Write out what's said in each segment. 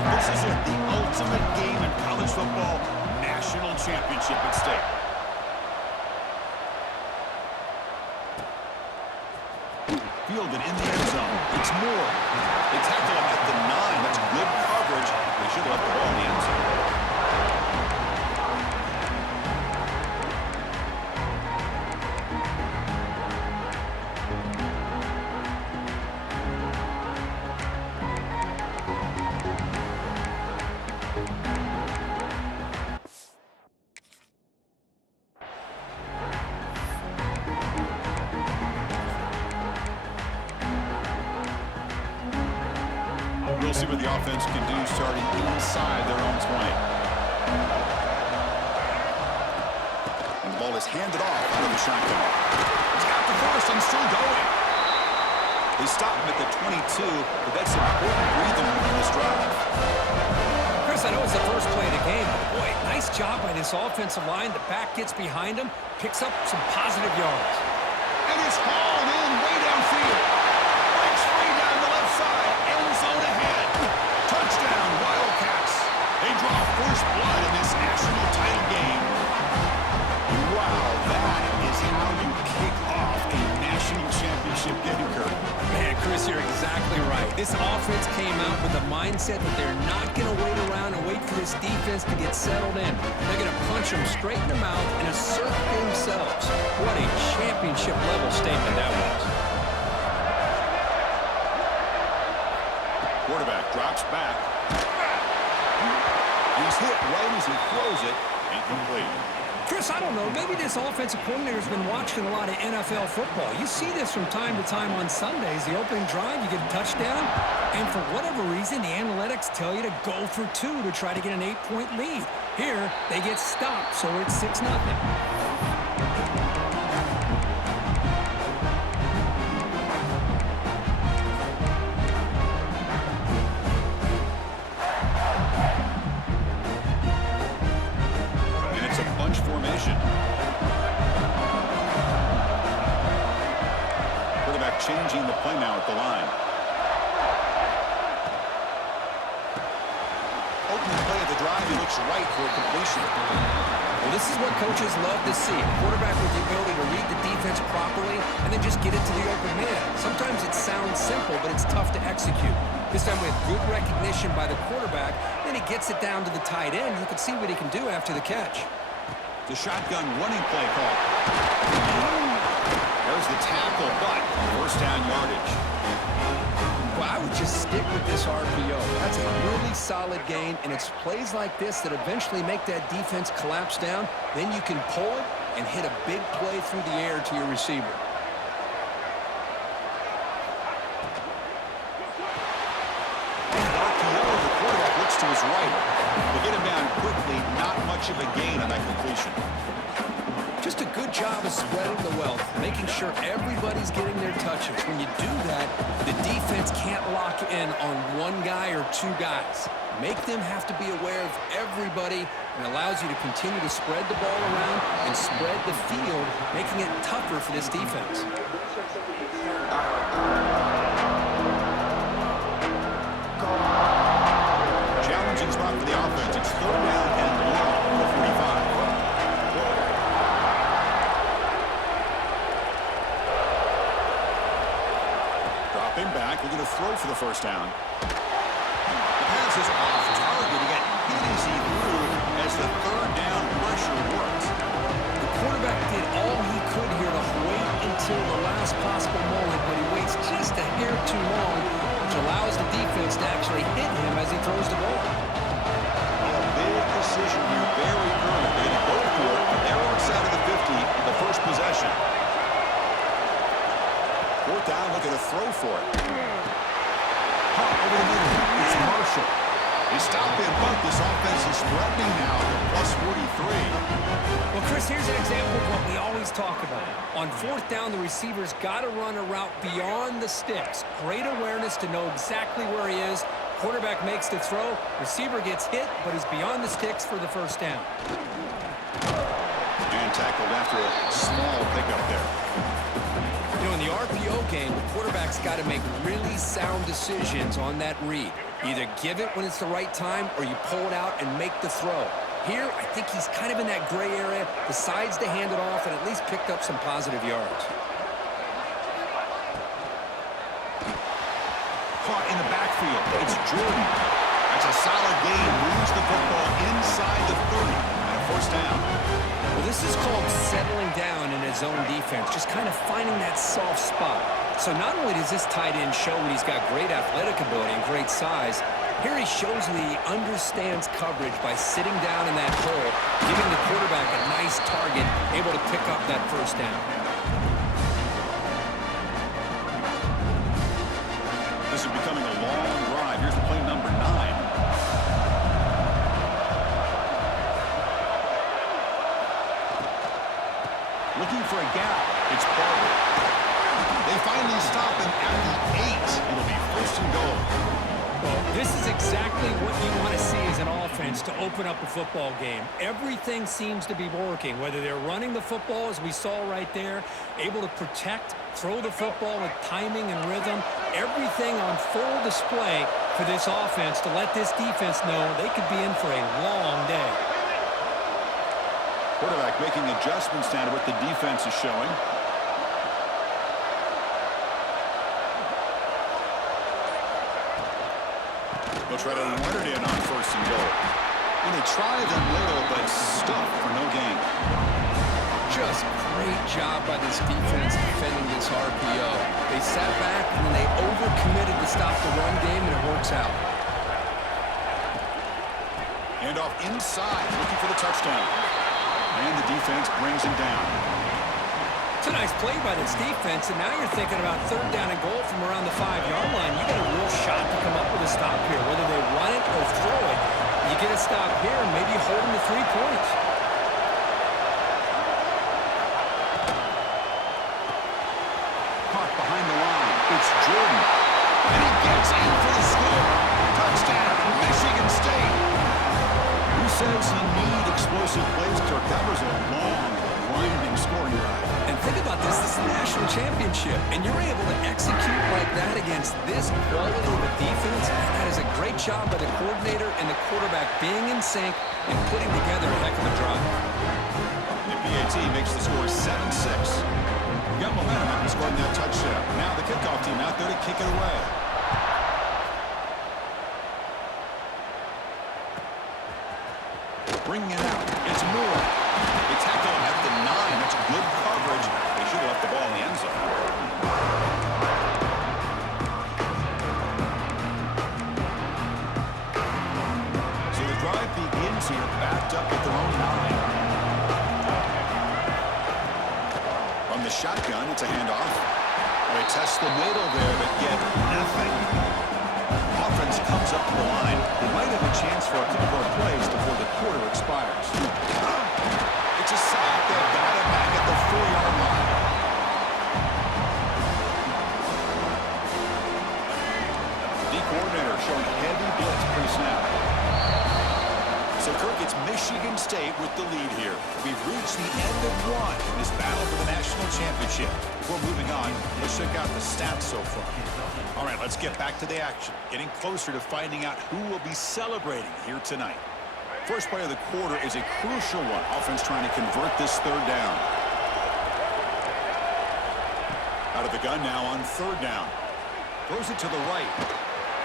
This is it, the ultimate game in college football, national championship at stake. Fielded in the end zone. It's Moore. They tackle him at the 9. That's good coverage. They should have left the ball in the end zone. We'll see what the offense can do starting inside their own 20. And the ball is handed off out of the shotgun. He's got the first and still going. They stop him at the 22, but that's important breathing room in this drive. Chris, I know it's the first play of the game, but boy, nice job by this offensive line. The back gets behind him, picks up some positive yards. And it's hauled in way downfield. Breaks free down the left side. End zone ahead. Touchdown, Wildcats. They draw first blood in this national title game. Wow, that is how you kick off a national championship game, Kirk. Man, Chris, you're exactly right. This offense came out with the mindset that they're not going to wait around and wait for this defense to get settled in. They're going to punch them straight in the mouth and assert themselves. What a championship-level statement that was. Quarterback drops back. He's hit right as he throws it. Incomplete. Chris, I don't know, maybe this offensive coordinator's been watching a lot of NFL football. You see this from time to time on Sundays. The opening drive, you get a touchdown, and for whatever reason, the analytics tell you to go for 2 to try to get an 8-point lead. Here, they get stopped, so it's 6-0. Formation. Quarterback changing the play now at the line. Opening play of the drive, he looks right for a completion. Well, this is what coaches love to see. A quarterback with the ability to read the defense properly and then just get it to the open man. Sometimes it sounds simple, but it's tough to execute. This time with good recognition by the quarterback, then he gets it down to the tight end. You can see what he can do after the catch. The shotgun running play call. There's the tackle, but first down yardage. Well, I would just stick with this RPO. That's a really solid gain, and it's plays like this that eventually make that defense collapse down. Then you can pull it and hit a big play through the air to your receiver. The quarterback looks to his right. They get him down quickly, not much of a gain on that completion. Just a good job of spreading the wealth, making sure everybody's getting their touches. When you do that, the defense can't lock in on one guy or 2 guys. Make them have to be aware of everybody and allows you to continue to spread the ball around and spread the field, making it tougher for this defense. Challenging spot for the offense. It's 3rd down and long from the 45. Dropping back, we're going to throw for the first down. The pass is off target. He got hit as he threw as the 3rd down pressure works. The quarterback did all he could here to wait until the last possible moment, but he waits just a hair too long, which allows the defense to actually hit him as he throws the ball. A big decision here very early. They're going to go for it. They're outside of the 50, the first possession. 4th down, looking to throw for it. Pop over the middle. It's Marshall. They stop him, but this offense is threatening now at plus 43. Well, Chris, here's an example of what we always talk about. On 4th down, the receiver's got to run a route beyond the sticks. Great awareness to know exactly where he is. Quarterback makes the throw. Receiver gets hit, but he's beyond the sticks for the first down. And tackled after a small pickup there. You know, in the RPO game, the quarterback's got to make really sound decisions on that read. Either give it when it's the right time or you pull it out and make the throw. Here, I think he's kind of in that gray area, decides to hand it off and at least picked up some positive yards. Caught in the backfield. It's Jordan. That's a solid gain. Moves the football inside the 30 and a first down. Well, this is called settling down in his own defense, just kind of finding that soft spot. So not only does this tight end show that he's got great athletic ability and great size, here he shows that he understands coverage by sitting down in that hole, giving the quarterback a nice target, able to pick up that first down. This is becoming a long drive. Here's play number 9. Looking for a gap. It's Barber. They finally stop him at the 8. It'll be first and goal. Well, this is exactly what you want to see as an offense to open up a football game. Everything seems to be working, whether they're running the football, as we saw right there, able to protect, throw the football with timing and rhythm, everything on full display for this offense to let this defense know they could be in for a long day. Quarterback making adjustments down to what the defense is showing. They'll try to run it in on first and goal. And they try them little, but stuck for no gain. Just great job by this defense defending this RPO. They sat back and then they overcommitted to stop the run game, and it works out. Hand off inside, looking for the touchdown. And the defense brings him down. It's a nice play by this defense, and now you're thinking about third down and goal from around the 5-yard line. You got a real shot to come up with a stop here, whether they run it or throw it. You get a stop here and maybe hold them to 3 points. Caught behind the line. It's Jordan. And he gets in for the score. Touchdown, Michigan State. Who says you need explosive plays, Kirk? That was a long, winding scoring drive. And think about this is the national championship, and you're able to execute like that against this quality of a defense. And that is a great job by the coordinator and the quarterback being in sync and putting together a heck of a drive. The PAT makes the score 7-6. Got momentum after scoring that touchdown. Now the kickoff team out there to kick it away. Bringing it out. It's Moore. They tackle him at the 9. That's good coverage. They should have left the ball in the end zone. So the drive begins here, backed up at their own 9. From the shotgun, it's a handoff. They test the middle there, but get nothing. Offense comes up to the line. They might have a chance for a couple more plays before the quarter expires. It's a sack. They've got it back at the 4-yard line. The coordinator showing heavy blitz pre-snap. So, Kirk, it's Michigan State with the lead here. We've reached the end of one in this battle for the national championship. Before moving on, let's check out the stats so far. All right, let's get back to the action. Getting closer to finding out who will be celebrating here tonight. First play of the quarter is a crucial one. Offense trying to convert this third down. Out of the gun now on third down. Throws it to the right.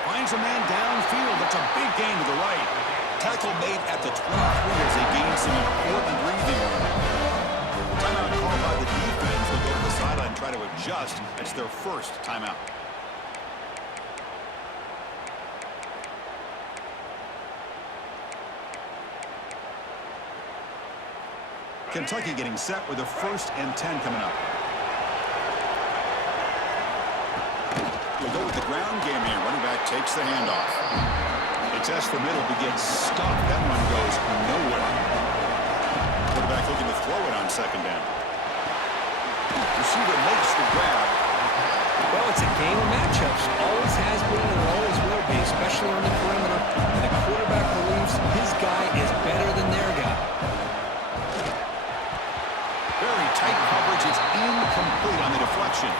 Finds a man downfield. That's a big gain to the right. Tackle made at the 23 as they gain some important breathing room. Timeout called by the defense. They'll go to the sideline and try to adjust. It's their first timeout. Kentucky getting set with a 1st and 10 coming up. We'll go with the ground game here. Running back takes the handoff. They test the middle, but gets stuck. That one goes nowhere. Quarterback looking to throw it on second down. Receiver makes the grab. Well, it's a game of matchups. Always has been and always will be, especially on the perimeter. And the quarterback believes his guy is better than their guy. Very tight coverage. It's incomplete on the deflection.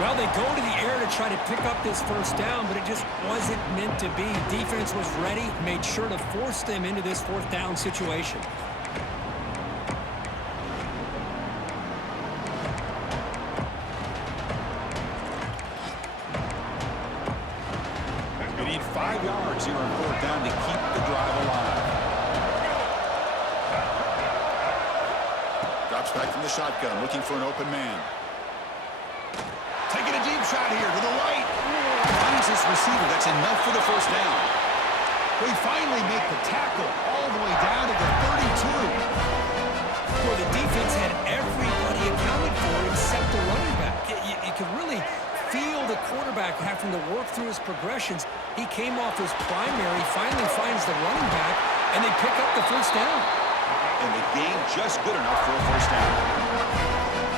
Well, they go to the air to try to pick up this first down, but it just wasn't meant to be. Defense was ready, made sure to force them into this fourth down situation. You need 5 yards here on fourth down to keep the drive alive. Drops back from the shotgun, looking for an open man. Taking a deep shot here to the right. Finds this receiver. That's enough for the first down. They finally make the tackle all the way down to the 32. Well, the defense had everybody accounted for except the running back. You could really feel the quarterback having to work through his progressions. He came off his primary, finally finds the running back, and they pick up the first down. And the game just good enough for a first down.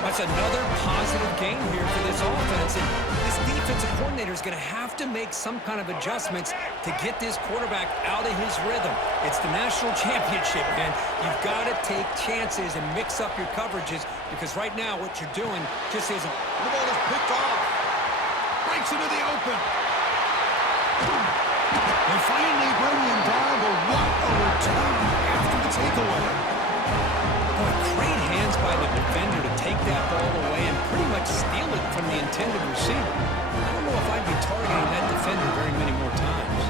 That's another positive game here for this offense, and this defensive coordinator is going to have to make some kind of adjustments to get this quarterback out of his rhythm. It's the national championship, man. You've got to take chances and mix up your coverages because right now what you're doing just isn't. The ball is picked off. Breaks into the open. They finally bring him down, but what a return after the takeaway. Boy, great hands by the defender to take that ball away and pretty much steal it from the intended receiver. I don't know if I'd be targeting that defender very many more times.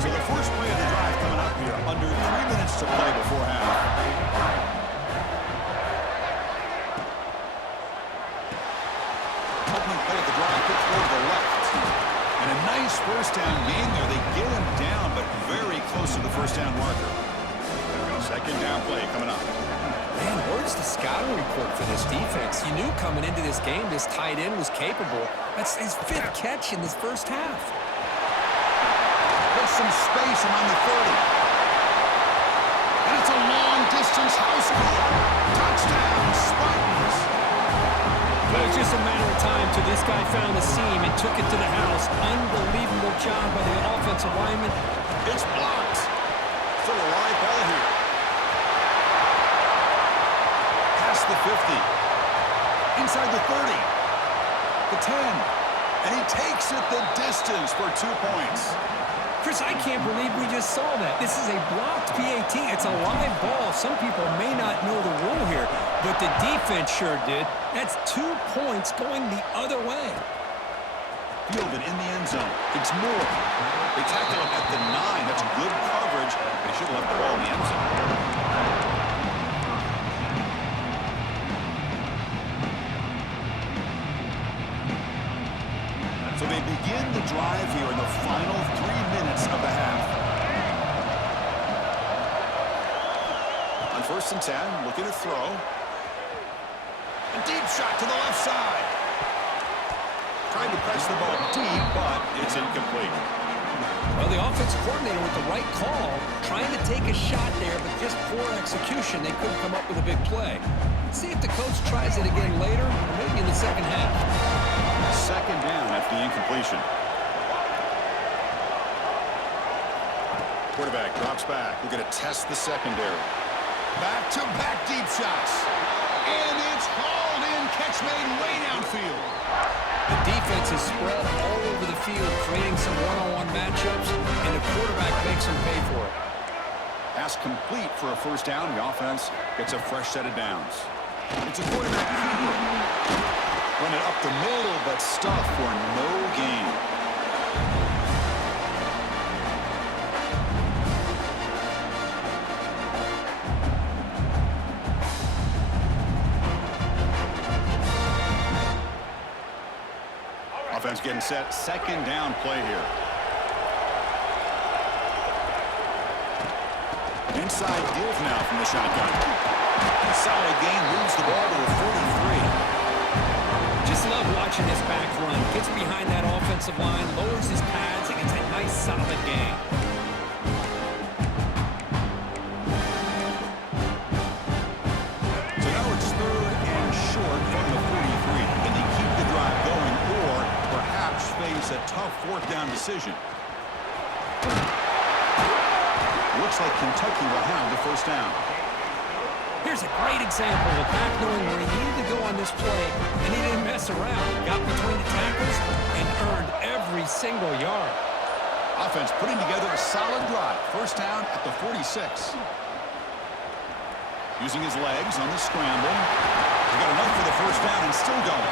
So the first play of the drive coming up here, under 3 minutes to play before half. Opening play of the drive, put toward the left. And a nice first down gain there. They get him down, but very close to the first down marker. Second down play coming up. Man, where's the scouting report for this defense? You knew coming into this game this tight end was capable. That's his 5th catch in this first half. There's some space around the 30. And it's a long-distance house call. Touchdown, Spartans. But it's just a matter of time till this guy found the seam and took it to the house. Unbelievable job by the offensive lineman. It's blocked. Still a live ball here. Past the 50. Inside the 30. The 10. And he takes it the distance for 2 points. Chris, I can't believe we just saw that. This is a blocked PAT. It's a live ball. Some people may not know the rule here, but the defense sure did. That's 2 points going the other way. Fielded in the end zone. It's Moore. They tackle him at the 9. That's good coverage. They should have left the ball in the end zone. So they begin the drive here in the final 3 minutes of the half. On 1st and 10, looking to throw. A deep shot to the left side. Trying to press the ball deep, but it's incomplete. Well, the offensive coordinator with the right call, trying to take a shot there, but just poor execution. They couldn't come up with a big play. Let's see if the coach tries it again later, or maybe in the second half. Second down after the incompletion. Quarterback drops back. We're going to test the secondary. Back-to-back deep shots. And it's hauled in. Catch made way downfield. The defense is spread all over the field, creating some one-on-one matchups, and the quarterback makes them pay for it. Pass complete for a first down. The offense gets a fresh set of downs. It's a quarterback keeper. Run it up the middle, but stuff for no gain. Offense getting set. Second down play here. Inside give now from the shotgun. Solid gain, moves the ball to the 43. Just love watching this back run. Gets behind that offensive line, lowers his pads, and gets a nice solid gain. So now it's 3rd and short from the 43. Can they keep the drive going or perhaps face a tough 4th down decision? Looks like Kentucky will have the first down. Here's a great example of a back knowing where he needed to go on this play, and he didn't mess around. Got between the tackles and earned every single yard. Offense putting together a solid drive. First down at the 46. Using his legs on the scramble. He got enough for the first down and still going.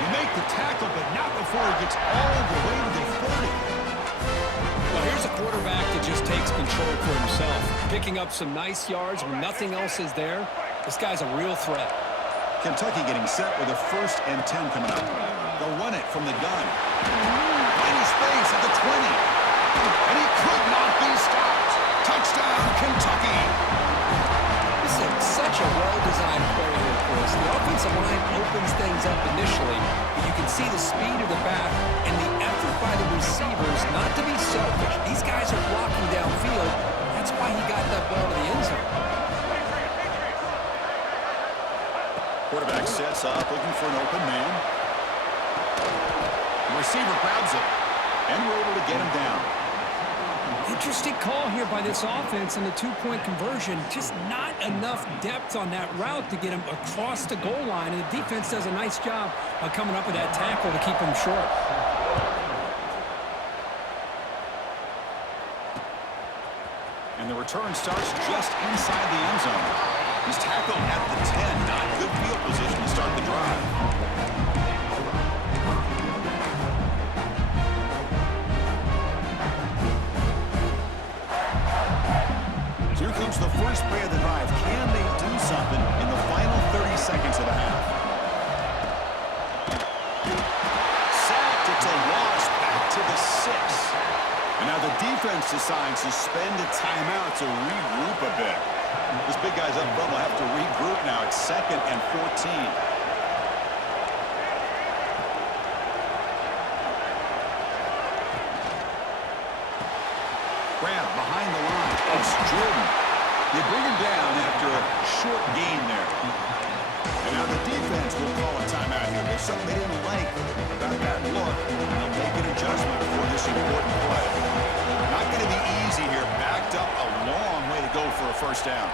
He make the tackle, but not before he gets all the way to the 30. Well, here's a quarterback that just takes control for himself. Picking up some nice yards when nothing else is there. This guy's a real threat. Kentucky getting set with a 1st and 10 coming up. They'll run it from the gun. Tiny space at the 20. And he could not be stopped. Touchdown, Kentucky. This is such a well-designed play here, Chris. The offensive line opens things up initially, but you can see the speed of the back and the effort by the receivers not to be selfish. These guys are blocking downfield. That's why he got that ball to the end zone. Quarterback sets up, looking for an open man. The receiver grabs it, and we're able to get him down. Interesting call here by this offense in the two-point conversion. Just not enough depth on that route to get him across the goal line, and the defense does a nice job of coming up with that tackle to keep him short. And the return starts just inside the end zone. He's tackled at the 10. Not good field position to start the drive. Here comes the first play of the drive. Can they do something in the final 30 seconds of the half? Sacked. It's a loss back to the 6. And now the defense decides to spend a timeout to regroup a bit. This big guy's up front will have to regroup now. It's 2nd and 14. Grab behind the line. It's Jordan. They bring him down after a short gain there. And now the defense will call a timeout here. There's something they didn't like about that look. They'll make an adjustment for this important play. Not going to be easy here. Backed up a long way to go for a first down.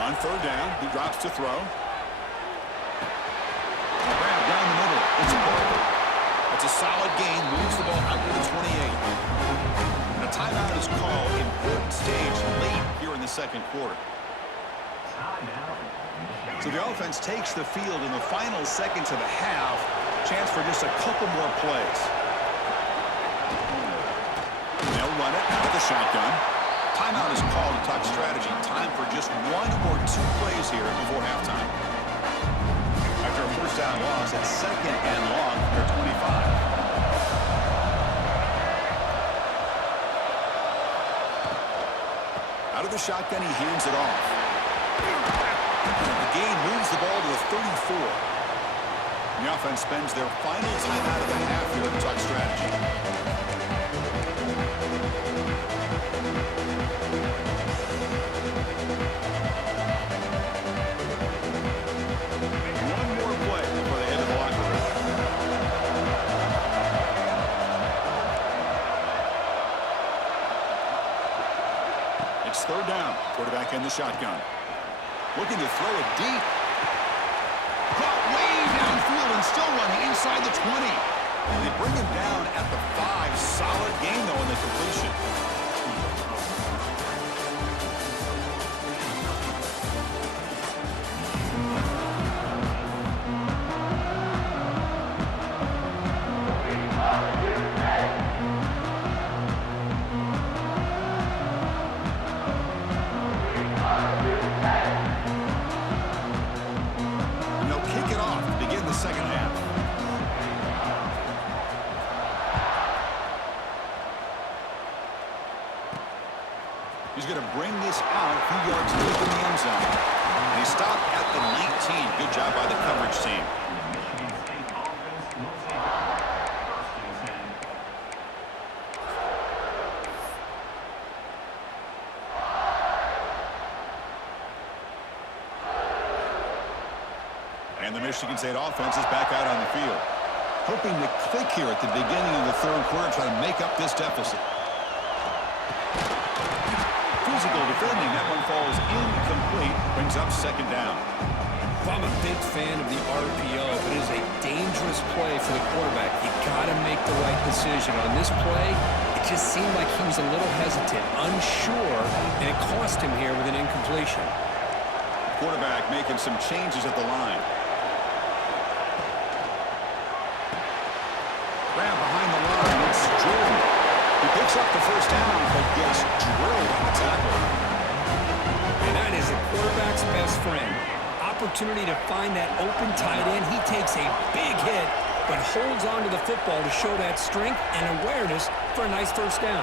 On 3rd down, he drops to throw. Grab down the middle. It's Parker. That's a solid gain. Moves the ball out to the 28. And a timeout is called. Important stage late here in the 2nd quarter. So the offense takes the field in the final seconds of the half. Chance for just a couple more plays. They'll run it out of the shotgun. Timeout is called to talk strategy. Time for just 1 or 2 plays here before halftime. After a first down loss, it's 2nd and long for 25. Out of the shotgun, he hands it off. The game moves the ball to the 34. And the offense spends their final timeout of the half here to talk strategy. One more play before they head to the locker room. It's 3rd down. Quarterback in the shotgun. Looking to throw it deep. Caught way downfield and still running inside the 20. They bring him down at the 5. Solid game, though, in the completion. Second half. He's going to bring this out a few yards deep in the end zone. And he stopped at the 19. Good job by the coverage team. And the Michigan State offense is back out on the field. Hoping to click here at the beginning of the 3rd quarter, try to make up this deficit. Physical defending, that one falls incomplete, but Brings up second down. I'm a big fan of the RPO, but it is a dangerous play for the quarterback. You got to make the right decision. On this play, it just seemed like he was a little hesitant, unsure, and it cost him here with an incompletion. Quarterback making some changes at the line. Grab behind the line. It's Jordan. He picks up the first down, but gets drilled on the tackle. And that is a quarterback's best friend. Opportunity to find that open tight end. He takes a big hit, but holds on to the football to show that strength and awareness for a nice first down.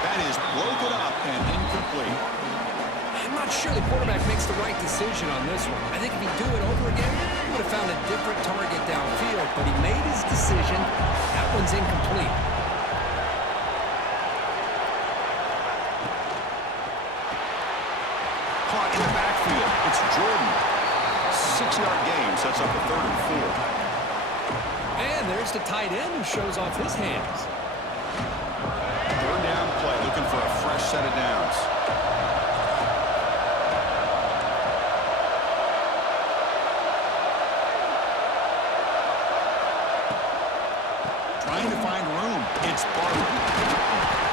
That is broken up and incomplete. I'm not sure the quarterback makes the right decision on this one. I think if he'd do it over again, he would have found a different target downfield, but he made his decision. That one's incomplete. Caught in the backfield. It's Jordan. 6-yard gain sets up a 3rd and 4. And there's the tight end who shows off his hands. 3rd down play, looking for a fresh set of downs. Trying to find room. It's Barber.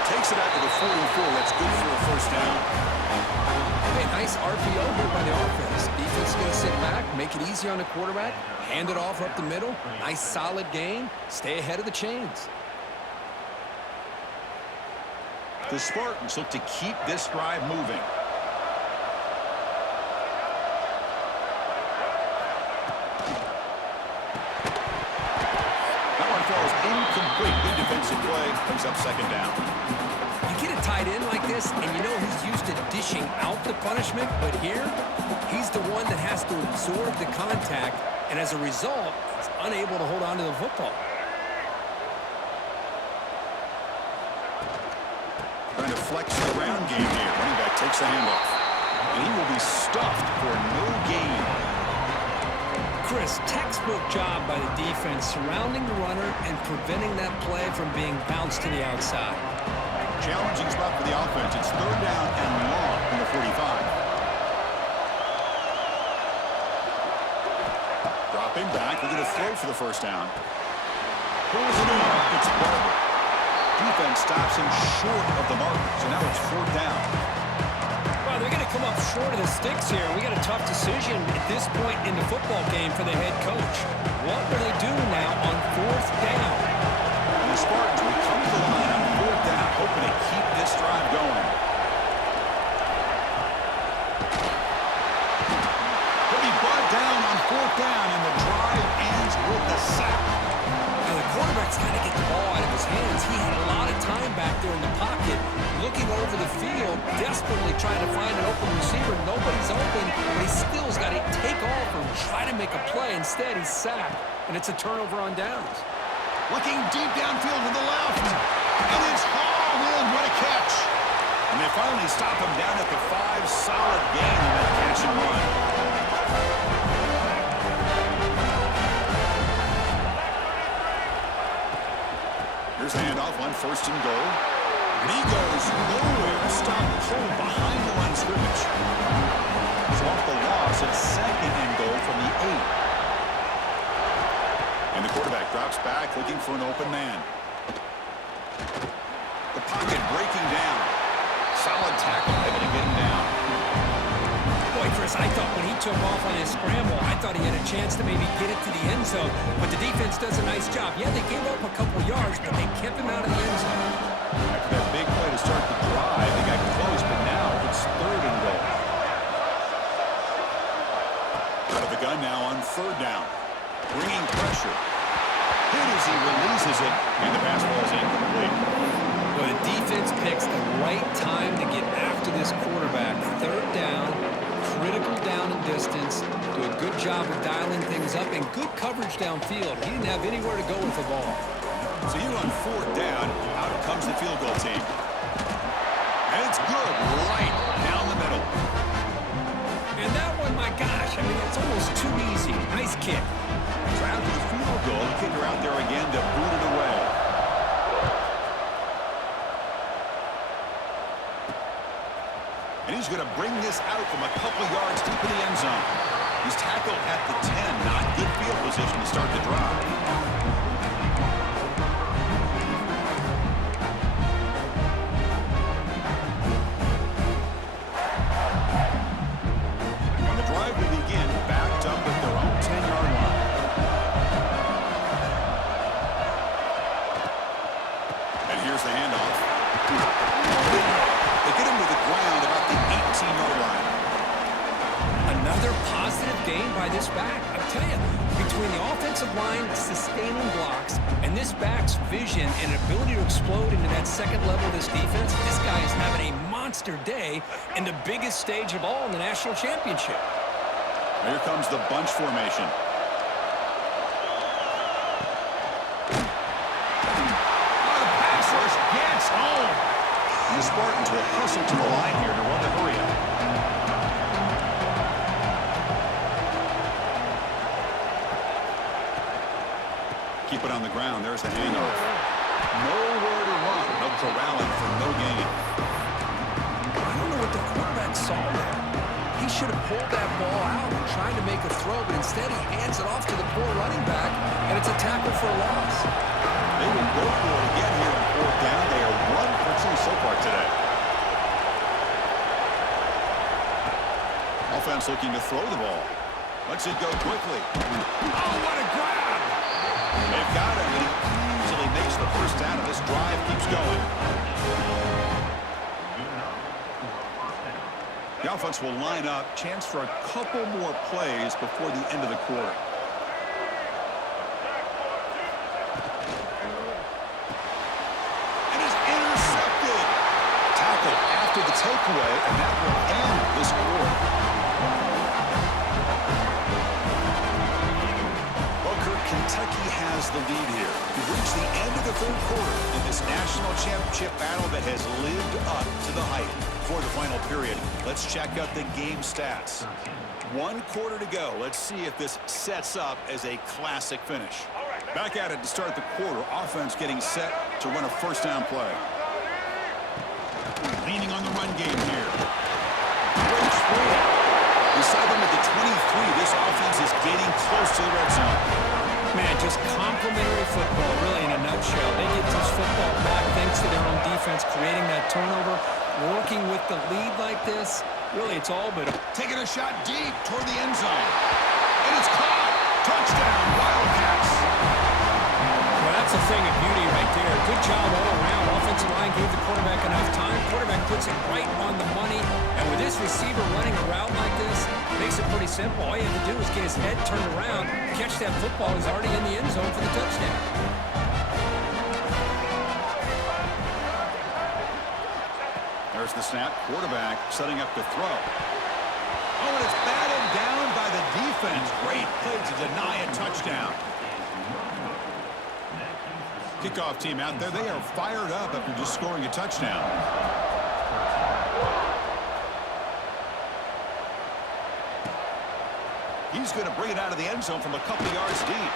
Takes it out to the 44. That's good for a first down. Hey, nice RPO here by the offense. Defense is going to sit back, make it easy on the quarterback, hand it off up the middle. Nice solid gain. Stay ahead of the chains. The Spartans look to keep this drive moving. That one falls incomplete. Good defensive play. Brings up second down. You get a tight end like this, and you know he's used to dishing out the punishment, but here, he's the one that has to absorb the contact, and as a result, he's unable to hold on to the football. Trying to flex the ground game here. Running back takes the handoff. And he will be stuffed for no gain. Chris, textbook job by the defense surrounding the runner and preventing that play from being bounced to the outside. Challenging spot for the offense. It's 3rd down and long from the 45. Dropping back. We're going to throw for the first down. Pulls it in. It's Barber. Defense stops him short of the mark. So now it's 4th down. Well, they're going to come up short of the sticks here. We got a tough decision at this point in the football game for the head coach. What will they do now on 4th down? And the Spartans will come to the line on 4th down, hoping to keep this drive going. He'll be brought down on 4th down, and the drive ends with a sack. Now, the quarterback's got to get the ball out of his hands. He had a lot of time back there in the pocket, looking over the field, desperately trying to find an open receiver. Nobody's open, but he still's got to take off or try to make a play. Instead, he's sacked, and it's a turnover on downs. Looking deep downfield to the left. And it's hauled in. What a catch. And they finally stop him down at the 5. Solid gain on that catch and run. Here's the handoff on 1st and goal. And he goes nowhere. Stop pulled behind the line of scrimmage. So off the loss, it's 2nd and goal from the 8. And the quarterback drops back, looking for an open man. The pocket breaking down. Solid tackle, able to get him down. Boy, Chris, I thought when he took off on his scramble, I thought he had a chance to maybe get it to the end zone. But the defense does a nice job. Yeah, they gave up a couple yards, but they kept him out of the end zone. After that big play to start the drive, they got close, but now it's 3rd and goal. Out of the gun now on 3rd down. Bringing pressure. Hit as he releases it, and the pass ball is incomplete. Well, the defense picks the right time to get after this quarterback. 3rd down, critical down and distance. Do a good job of dialing things up and good coverage downfield. He didn't have anywhere to go with the ball. So you on 4th down, out comes the field goal team. And it's good, right down the middle. And that one, my gosh, I mean, it's almost too easy. Nice kick. So after the field goal, the kicker out there again to boot it away. He's going to bring this out from a couple yards deep in the end zone. He's tackled at the 10. Not good field position to start the drive. Vision and ability to explode into that second level of this defense. This guy is having a monster day in the biggest stage of all in the national championship. Here comes the bunch formation. Oh, the pass rush gets home. And the Spartans will hustle to the line here to run the hurry up. Keep it on the ground. There's the handoff. Nowhere to run. No corralling for no gain. I don't know what the quarterback saw there. He should have pulled that ball out and tried to make a throw, but instead he hands it off to the poor running back, and it's a tackle for a loss. They will go for it again here on fourth down. They are 1 for 2 so far today. Offense looking to throw the ball. Lets it go quickly. Oh, what a grab! They've got him, and he easily makes the first down, and this drive keeps going. The offense will line up. Chance for a couple more plays before the end of the quarter. And is intercepted. Tackle after the takeaway, and that will end this quarter. Kentucky has the lead here. We've reached the end of the third quarter in this national championship battle that has lived up to the hype. For the final period, let's check out the game stats. 1 quarter to go. Let's see if this sets up as a classic finish. Back at it to start the quarter. Offense getting set to run a first down play. Leaning on the run game here. Breaks free. Inside them at the 23. This offense is getting close to the red zone. Man, just complimentary football, really, in a nutshell. They get this football back thanks to their own defense, creating that turnover, working with the lead like this. Really, it's all but taking a shot deep toward the end zone. And it's caught. Touchdown, Wildcats. Well, that's a thing of beauty right there. Good job all around. Offensive line gave the quarterback enough time. Quarterback puts it right on the money. And with this receiver running a route like this, makes it pretty simple. All you have to do is get his head turned around, catch that football. He's already in the end zone for the touchdown. There's the snap. Quarterback setting up the throw. Oh, and it's batted down by the defense. Great play to deny a touchdown. Kickoff team out there. They are fired up after just scoring a touchdown. He's going to bring it out of the end zone from a couple yards deep.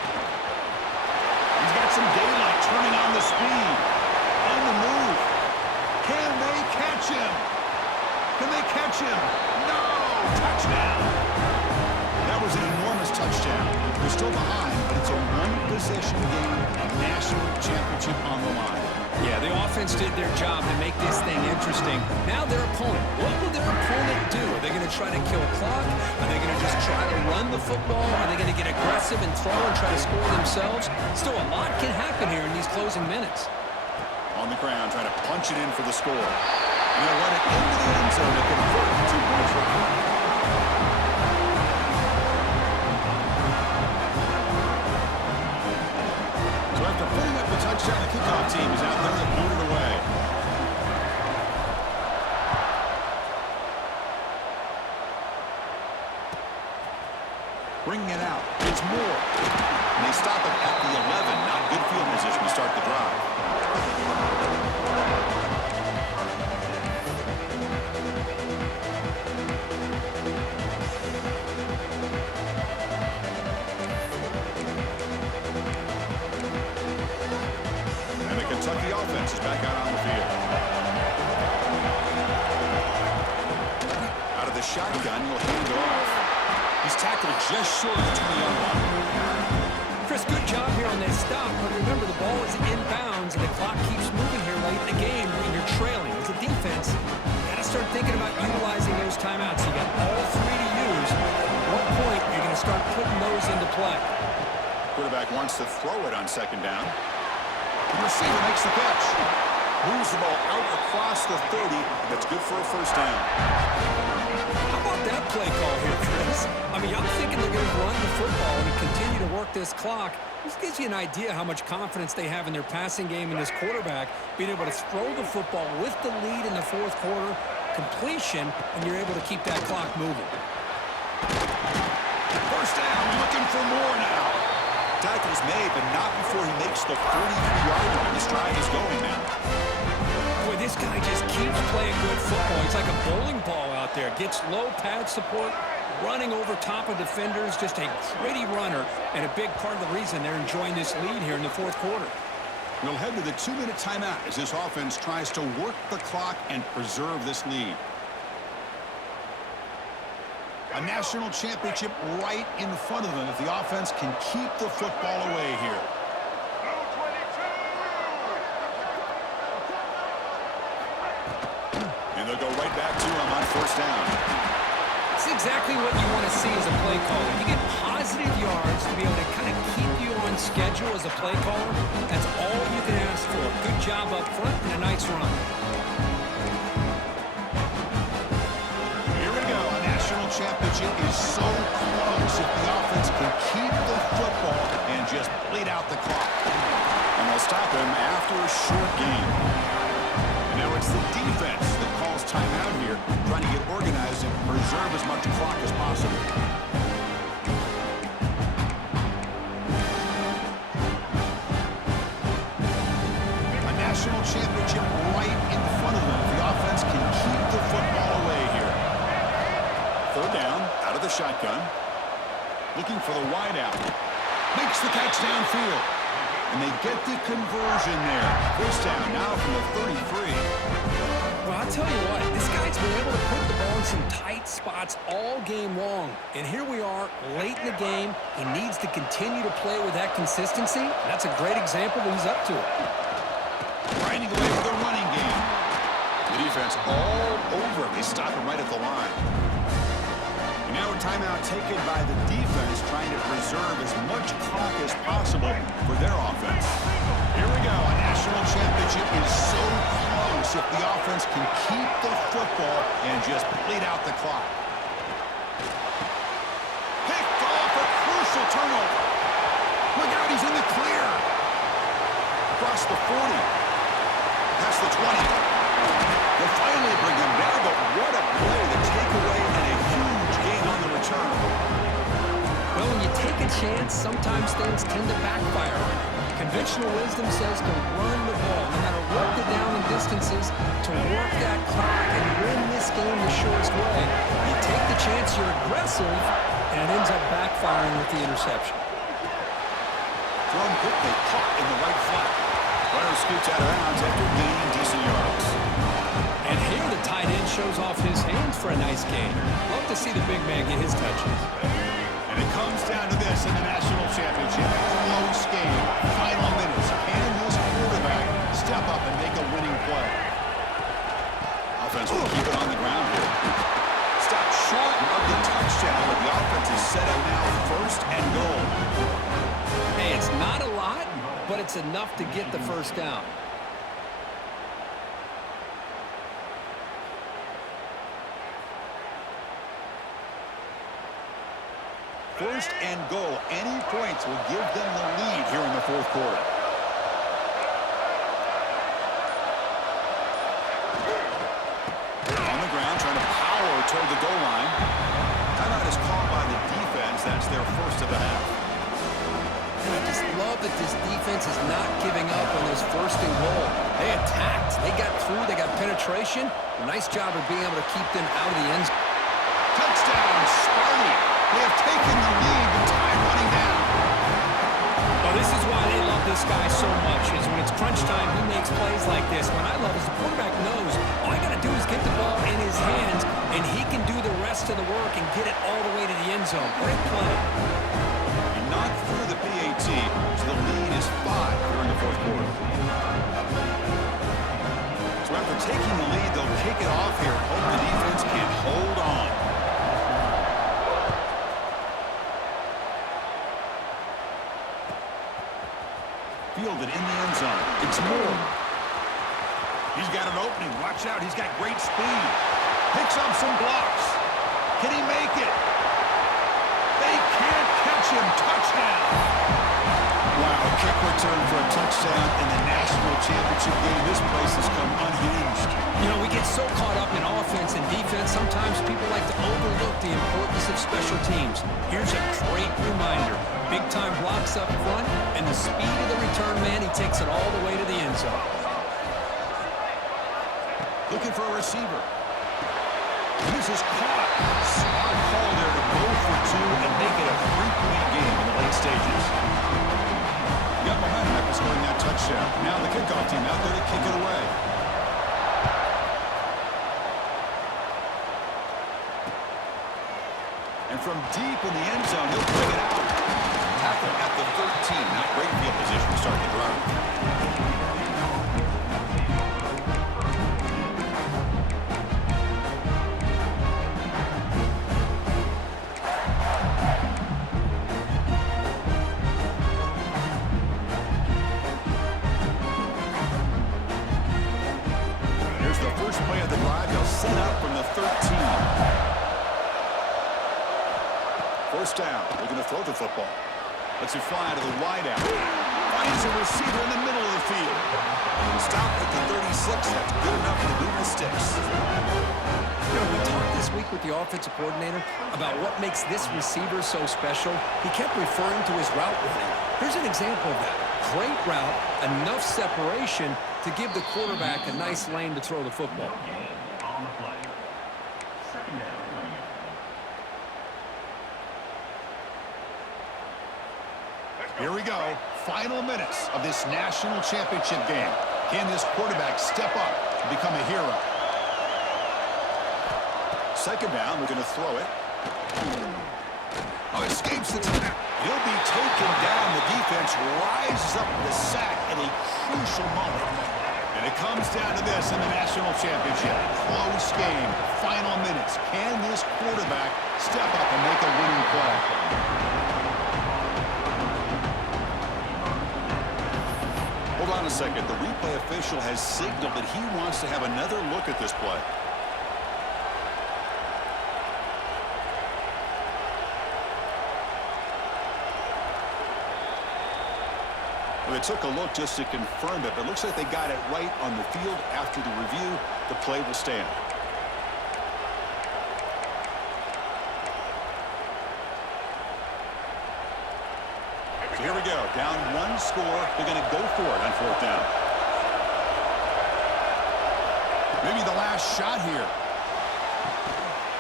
He's got some daylight turning on the speed. On the move. Can they catch him? Can they catch him? No! Touchdown! That was an enormous touchdown. They're still behind, but it's a one-possession game, national championship on the line. Yeah, the offense did their job to make this thing interesting. Now their opponent. What will their opponent do? Are they going to try to kill clock? Are they going to just try to run the football? Are they going to get aggressive and throw and try to score themselves? Still, a lot can happen here in these closing minutes. On the ground, trying to punch it in for the score. And they'll run it into the end zone to convert the 2-point try. So after putting up the touchdown, the kickoff team is out there to boot it away. Bringing it out. It's Moore. And they stop it at the 11. Not good field position to start the drive. And the Kentucky offense is back out on the field. shotgun. He'll hand it off. He's tackled just short of the 20-yard line. Chris, good job here on this stop, but remember the ball is inbounds and the clock keeps moving here late in the game when you're trailing. As a defense, you got to start thinking about utilizing those timeouts. You got all three to use. At what point you're going to start putting those into play? Quarterback wants to throw it on second down. The receiver makes the catch. Moves the ball out across the 30. That's good for a first down. How about that play call here, Chris? I mean, I'm thinking they're going to run the football and continue to work this clock. This gives you an idea how much confidence they have in their passing game and this quarterback being able to throw the football with the lead in the fourth quarter, completion, and you're able to keep that clock moving. First down, looking for more now. Tackle's made, but not before he makes the 43-yard line. This drive is going now. Boy, this guy just keeps playing good football. He's like a bowling ball out there. Gets low pad support, running over top of defenders. Just a gritty runner, and a big part of the reason they're enjoying this lead here in the fourth quarter. We'll head to the 2-minute timeout as this offense tries to work the clock and preserve this lead. A national championship right in front of them if the offense can keep the football away here. And they'll go right back to him on first down. That's exactly what you want to see as a play caller. You get positive yards to be able to kind of keep you on schedule as a play caller. That's all you can ask for. Good job up front and a nice run. Here we go. A national championship is so close if the offense can keep the football and just bleed out the clock. And they'll stop him after a short game. And now it's the defense that calls timeout here, trying to get organized and preserve as much clock as possible. A national championship right in front of them if the offense can keep the football away here. Third down, out of the shotgun. Looking for the wideout. Makes the catch downfield. And they get the conversion there. First down now from the 33. Well, I'll tell you what, this guy's been able to put the ball in some tight spots all game long. And here we are, late in the game. He needs to continue to play with that consistency. That's a great example that he's up to it. Grinding away for the running game. The defense all over him. They stop him right at the line. And now a timeout taken by the defense, trying to preserve as much clock as possible for their offense. Here we go. A national championship is so close if the offense can keep the football and just bleed out the clock. Picked off, a crucial turnover. Look out, he's in the clear. Across the 40. Past the 20. They'll finally bring him down, but what a play. The takeaway and a huge gain on the return. Well, when you take a chance, sometimes things tend to backfire on you. Conventional wisdom says to run the ball, no matter what the down and distances, to work that clock and win this game the shortest way. You take the chance, you're aggressive, and it ends up backfiring with the interception. Thrown quickly, caught in the right flat. Runner scoots out of bounds after gaining decent yards. And here the tight end shows off his hands for a nice gain. Love to see the big man get his touches. And it comes down to this in the national championship. Close game. Final minutes. Can this quarterback step up and make a winning play? Offense will keep it on the ground here. Stop short of the touchdown, but the offense is set up now first and goal. Hey, it's not a lot, but it's enough to get the first down. First and goal. Any points will give them the lead here in the fourth quarter. On the ground, trying to power toward the goal line. Timeout is called by the defense. That's their first of the half. And I just love that this defense is not giving up on this first and goal. They attacked. They got through. They got penetration. A nice job of being able to keep them out of the end zone. Touchdown, Sparty. They have taken the lead, the time running down. Well, this is why they love this guy so much, is when it's crunch time, he makes plays like this. What I love is the quarterback knows, all I got to got to do is get the ball in his hands, and he can do the rest of the work and get it all the way to the end zone. Great play. He knocked through the PAT, so the lead is 5 here in the fourth quarter. So after taking the lead, they'll kick it off here. Hope the defense can hold on. Fielded in the end zone. It's Moore. He's got an opening. Watch out. He's got great speed. Picks up some blocks. Can he make it? They can't catch him. Touchdown. Wow, a kick return for a touchdown in the national championship game. This place has come unhinged. You know, we get so caught up in offense and defense, sometimes people like to overlook the importance of special teams. Here's a great reminder. Big-time blocks up front, and the speed of the return man, he takes it all the way to the end zone. Looking for a receiver. This is caught. Smart call there to go for 2 and make it a 3-point game in the late stages. Got momentum after scoring that touchdown. Now the kickoff team out there to kick it away. And from deep in the end zone, he'll bring it out. Tackle at the 13. Not great field position to start the drive. Here's the first play of the drive. They'll set up from the 13. First down. They're going to throw the football. Lets it fly to the wideout. Finds a receiver in the middle of the field. Stopped at the 36. That's good enough to move the sticks. You know, we talked this week with the offensive coordinator about what makes this receiver so special. He kept referring to his route running. Here's an example of that. Great route, enough separation to give the quarterback a nice lane to throw the football. Here we go. Final minutes of this national championship game. Can this quarterback step up and become a hero? Second down, we're going to throw it. Oh, escapes the tackle. He'll be taken down. The defense rises up with a sack at a crucial moment. And it comes down to this in the national championship. Close game. Final minutes. Can this quarterback step up and make a winning play? Hold on a second. The replay official has signaled that he wants to have another look at this play. Well, they took a look just to confirm it, but it looks like they got it right on the field. After the review, the play will stand. So here we go. Down 1 score. They're going to go for it on 4th down. Maybe the last shot here.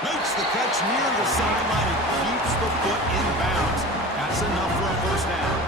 Makes the catch near the sideline and keeps the foot in bounds. That's enough for a first down.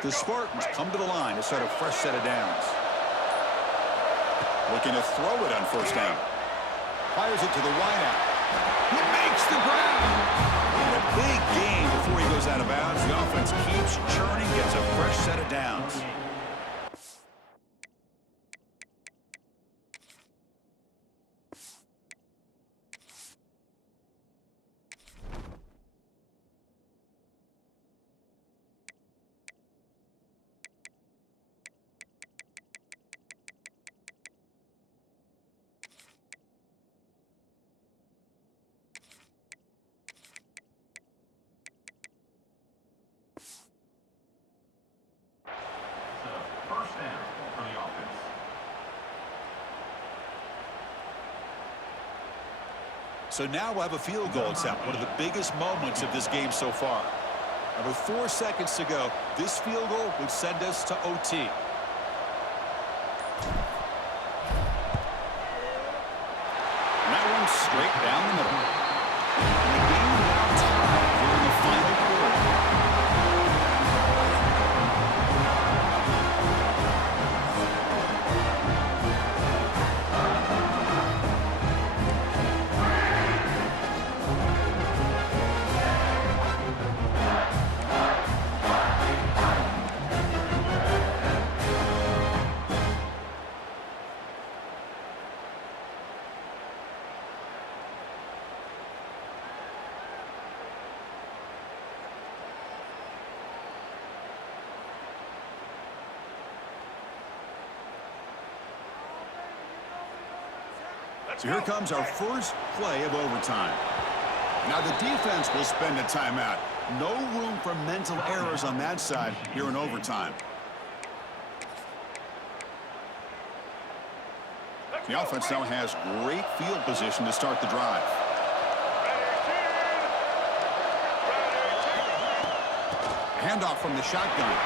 The Spartans come to the line to start a fresh set of downs. Looking to throw it on 1st down. Fires it to the wideout. He makes the grab. And a big gain before he goes out of bounds. The offense keeps churning, gets a fresh set of downs. So now we'll have a field goal attempt, one of the biggest moments of this game so far. And with 4 seconds to go, this field goal would send us to OT. And that one's straight down the middle. And the game now tied here in the final quarter. So here comes our first play of overtime. Now the defense will spend a timeout. No room for mental errors on that side here in overtime. The offense now has great field position to start the drive. Handoff from the shotgun.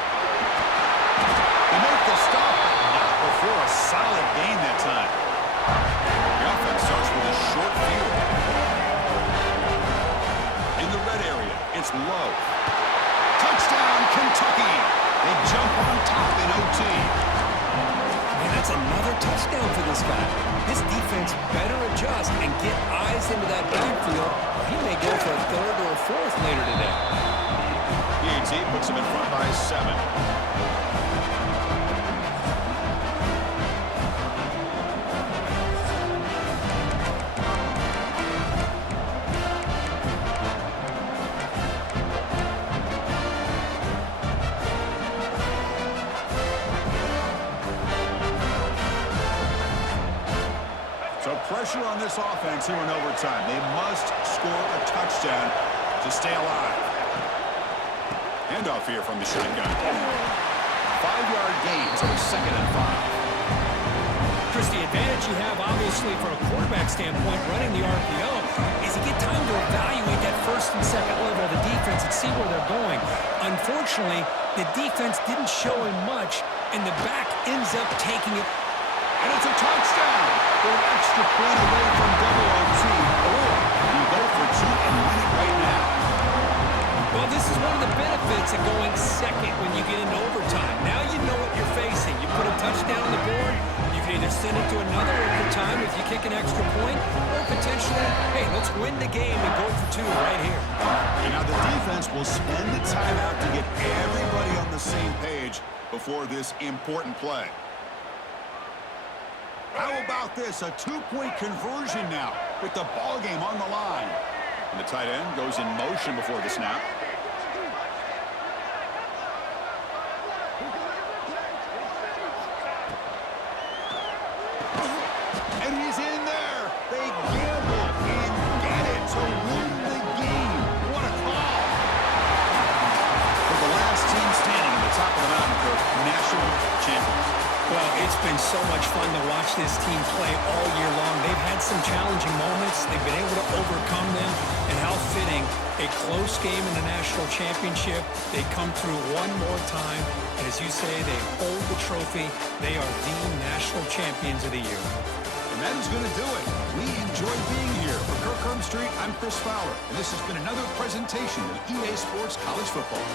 They make the stop, but not before a solid gain that time. The offense starts with a short field. In the red area, it's low. Touchdown, Kentucky! They jump on top in OT. And that's another touchdown for this guy. His defense better adjust and get eyes into that backfield. He may go for a third or a fourth later today. PAT puts him in front by 7. Pressure on this offense here in overtime. They must score a touchdown to stay alive. Handoff here from the shotgun. 5-yard gain, so it's 2nd and 5. Chris, the advantage you have, obviously, from a quarterback standpoint, running the RPO, is you get time to evaluate that first and second level of the defense and see where they're going. Unfortunately, the defense didn't show him much, and the back ends up taking it. And it's a touchdown! They're an extra point away from double OT, or you go for 2 and win it right now. Well, this is one of the benefits of going second when you get into overtime. Now you know what you're facing. You put a touchdown on the board, you can either send it to another overtime if you kick an extra point, or potentially, hey, let's win the game and go for 2 right here. And now the defense will spend the timeout to get everybody on the same page before this important play. How about this? A 2-point conversion now with the ball game on the line. And the tight end goes in motion before the snap. And he's in there. They gamble and get it to win the game. What a call. For the last team standing at the top of the mountain, for national champions. Well, it's been so much fun to watch this team play all year long. They've had some challenging moments. They've been able to overcome them. And how fitting, a close game in the national championship. They come through one more time. And as you say, they hold the trophy. They are the national champions of the year. And that is going to do it. We enjoy being here. For Kirk Herbstreit, I'm Chris Fowler. And this has been another presentation of EA Sports College Football.